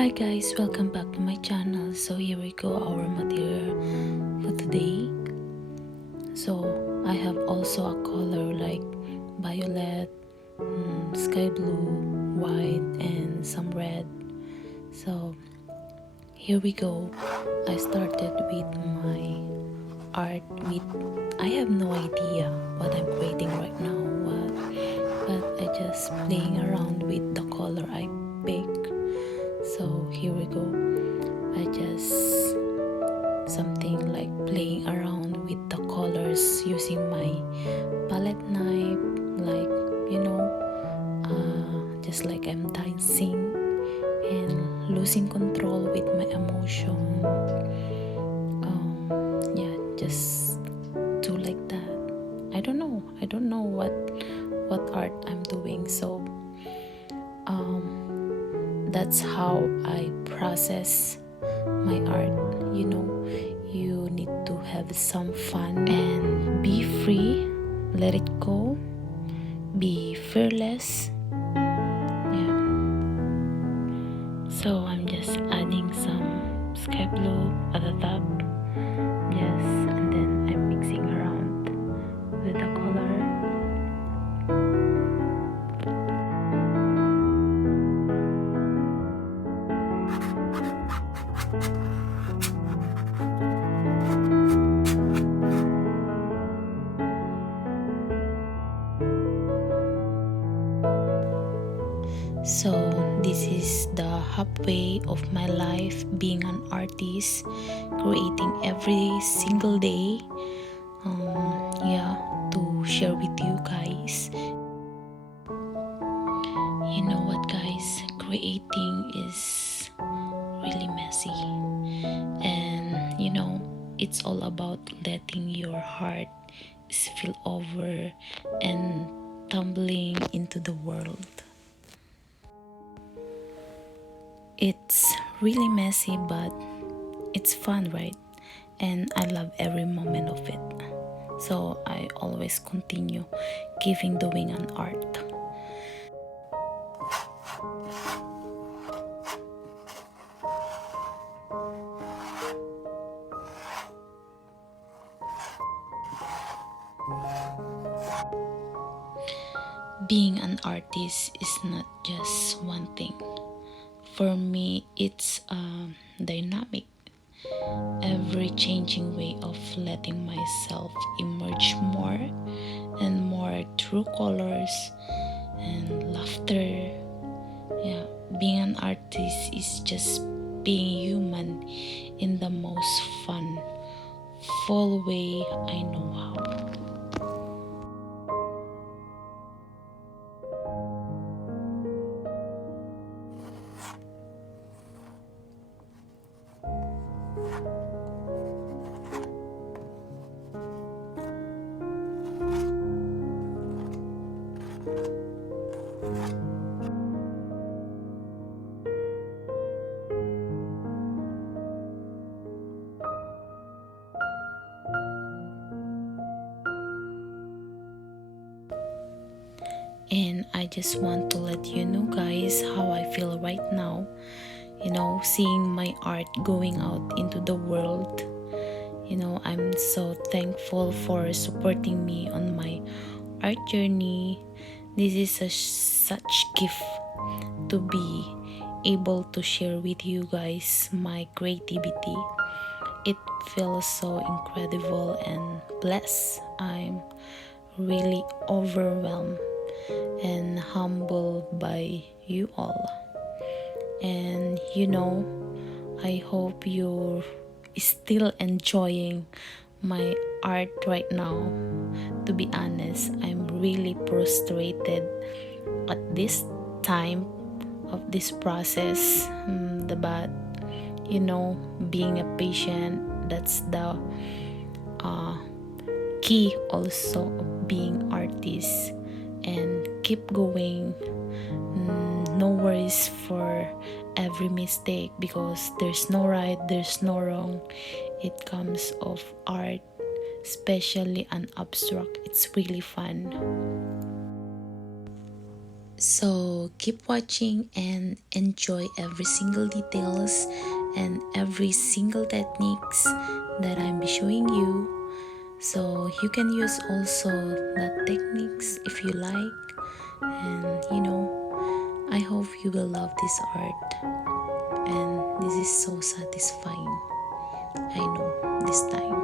Hi guys, welcome back to my channel. So here we go, our material for today. So I have also a color like violet, sky blue, white, and some red. So here we go. I started with my art with, I have no idea what I'm creating right now, but I just playing around with the color I pick. So here we go. I just something like playing around with the colors using my palette knife, like just like I'm dancing and losing control with my emotion. Yeah, just do like that. I don't know what art I'm doing. So that's how I process my art. You need to have some fun and be free, let it go, be fearless. Yeah, so I'm just adding some sky blue at the top, yes, and then I'm mixing around with the color. So this is the halfway of my life being an artist, creating every single day. Yeah, to share with you guys. You know what, guys? Creating is really messy, and it's all about letting your heart spill over and tumbling into the world. It's really messy, but it's fun, right? And I love every moment of it. So I always continue doing an art. Being an artist is not just one thing. For me, it's dynamic, every changing way of letting myself emerge more and more through colors and laughter. Yeah, being an artist is just being human in the most fun, full way I know how. And I just want to let you know, guys, how I feel right now. Seeing my art going out into the world. I'm so thankful for supporting me on my art journey. This is such gift to be able to share with you guys my creativity. It feels so incredible and blessed. I'm really overwhelmed and humbled by you all. And I hope you're still enjoying my art right now. To be honest, I'm really frustrated at this time of this process. But being a patient, that's the key also of being artist, and keep going. No worries for every mistake, because there's no right, there's no wrong. It comes of art, especially an abstract. It's really fun. So keep watching and enjoy every single details and every single techniques that I'm be showing you. So you can use also that techniques if you like. And I hope you will love this art, and this is so satisfying. I know this time.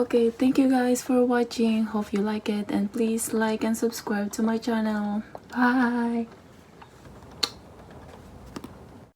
Okay, thank you guys for watching. Hope you like it, and please like and subscribe to my channel. Bye.